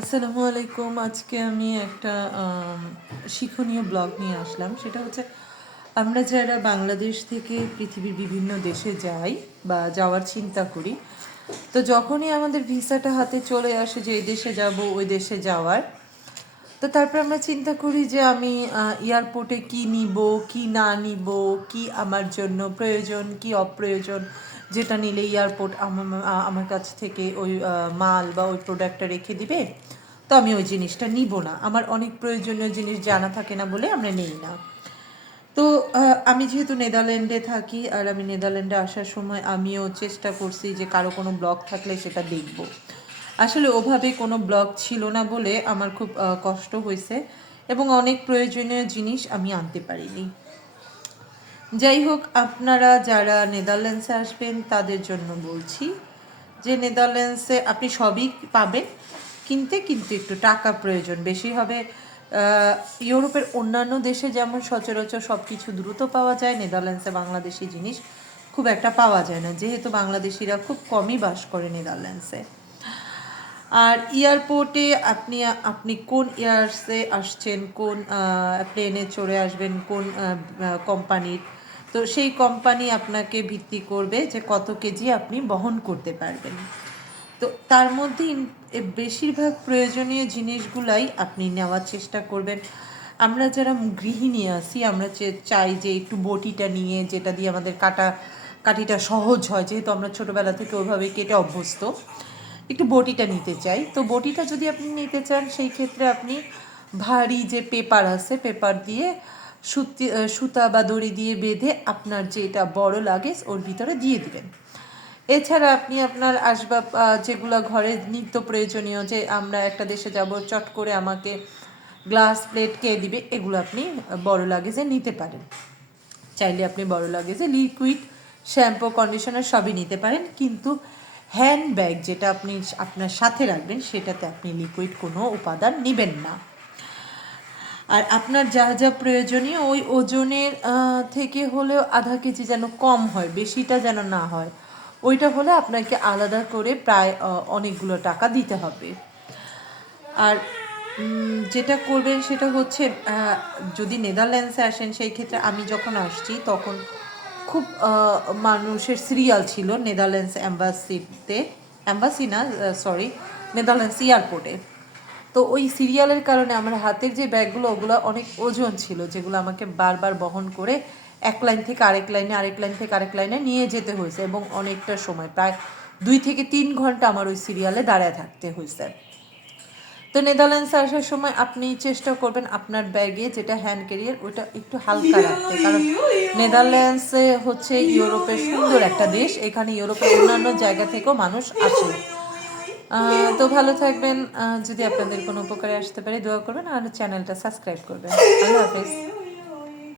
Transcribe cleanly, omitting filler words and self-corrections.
আসসালামু আলাইকুম। আজকে আমি একটা শিক্ষণীয় ব্লগ নিয়ে আসলাম। সেটা হচ্ছে আমরা যারা বাংলাদেশ থেকে পৃথিবীর বিভিন্ন দেশে যাই বা যাওয়ার চিন্তা করি, তো যখনই আমাদের ভিসাটা হাতে চলে আসে যে এই দেশে যাব ওই দেশে যাওয়ার, তো তারপর আমরা চিন্তা করি যে আমি এয়ারপোর্টে কি নিব, কি না নিব, কি আমার জন্য প্রয়োজন, কি অপ্রয়োজন, যেটা নিলে এয়ারপোর্ট আমার কাছ থেকে ওই মাল বা ওই প্রোডাক্টটা রেখে দিবে, তো আমি ওই জিনিসটা নিব না। আমার অনেক প্রয়োজনীয় জিনিস জানা থাকে না বলে আমরা নেই না। তো আমি যেহেতু নেদারল্যান্ডে থাকি আর আমি নেদারল্যান্ডে আসার সময় আমিও চেষ্টা করছি যে কারো কোনো ব্লগ থাকলে সেটা দেখব। আসলে ওভাবে কোনো ব্লগ ছিল না বলে আমার খুব কষ্ট হয়েছে এবং অনেক প্রয়োজনীয় জিনিস আমি আনতে পারিনি। যাই হোক, আপনারা যারা নেদারল্যান্ডসে আসবেন তাদের জন্য বলছি যে নেদারল্যান্ডসে আপনি সবই পাবেন, কিন্তু একটু টাকা প্রয়োজন বেশি হবে। ইউরোপের অন্যান্য দেশে যেমন সচরাচর সব কিছু দ্রুত পাওয়া যায়, নেদারল্যান্ডসে বাংলাদেশি জিনিস খুব একটা পাওয়া যায় না, যেহেতু বাংলাদেশিরা খুব কমই বাস করে নেদারল্যান্ডসে। আর এয়ারপোর্টে আপনি আপনি কোন এয়ারসে আসছেন, কোন প্লেনে চড়ে আসবেন, কোন কোম্পানির, তো সেই কোম্পানি আপনাকে ভিত্তি করবে যে কত কেজি আপনি বহন করতে পারবেন। তো তার মধ্যে বেশিরভাগ প্রয়োজনীয় জিনিসগুলাই আপনি নেওয়ার চেষ্টা করবেন। আমরা যারা গৃহিণী আছি আমরা চাই যে একটু বটিটা নিয়ে, যেটা দিয়ে আমাদের কাটিটা সহজ হয়, যেহেতু আমরা ছোটোবেলা থেকে ওইভাবে কেটে অভ্যস্ত, একটু বটিটা নিতে চাই। তো বটিটা যদি আপনি নিতে চান সেই ক্ষেত্রে আপনি ভারী যে পেপার আছে, পেপার দিয়ে সুতা বা দড়ি দিয়ে বেঁধে আপনার যেটা বড় লাগেজ ওর ভিতরে দিয়ে দিবেন। এছাড়া আপনি আপনার আসবাব যেগুলো ঘরে নিত্য প্রয়োজনীয়, যে আমরা একটা দেশে যাব চট করে আমাকে গ্লাস প্লেট কে দিবে, এগুলো আপনি বড় লাগেজে নিতে পারেন। চাইলে আপনি বড় লাগেজে লিকুইড, শ্যাম্পু, কন্ডিশনার সবই নিতে পারেন, কিন্তু হ্যান্ড ব্যাগ যেটা আপনি আপনার সাথে রাখবেন সেটাতে আপনি লিকুইড কোনো উপাদান নেবেন না। আর আপনার যা যা প্রয়োজনীয় ওই ওজনের থেকে হলেও আধা কেজি যেন কম হয়, বেশিটা যেন না হয়। ওইটা হলে আপনাকে আলাদা করে প্রায় অনেকগুলো টাকা দিতে হবে। আর যেটা করবেন সেটা হচ্ছে যদি নেদারল্যান্ডসে আসেন, সেই ক্ষেত্রে আমি যখন আসছি তখন খুব মানুষের সিরিয়াল ছিল নেদারল্যান্ডস অ্যাম্বাসিতে, অ্যাম্বাসি না সরি, নেদারল্যান্ডস এয়ারপোর্টে। তো ওই সিরিয়ালের কারণে আমার হাতের যে ব্যাগগুলো ওগুলো অনেক ওজন ছিল, যেগুলো আমাকে বারবার বহন করে এক লাইন থেকে আরেক লাইনে, আরেক লাইন থেকে আরেক লাইনে নিয়ে যেতে হয়েছে এবং অনেকটা সময়, প্রায় 2 থেকে 3 ঘন্টা আমার ওই সিরিয়ালে দাঁড়ায় থাকতে হয়েছে। তো নেদারল্যান্ডসে আসার সময় আপনি চেষ্টা করবেন আপনার ব্যাগে যেটা হ্যান্ড ক্যারিয়ার ওটা একটু হালকা রাখতে, কারণ নেদারল্যান্ডসে হচ্ছে ইউরোপের সুন্দর একটা দেশ, এখানে ইউরোপের অন্যান্য জায়গা থেকেও মানুষ আসে। তো ভালো থাকবেন। যদি আপনাদের কোনো উপকারে আসতে পারে দোয়া করবেন আর চ্যানেলটা সাবস্ক্রাইব করবেন। আল্লাহ হাফেজ।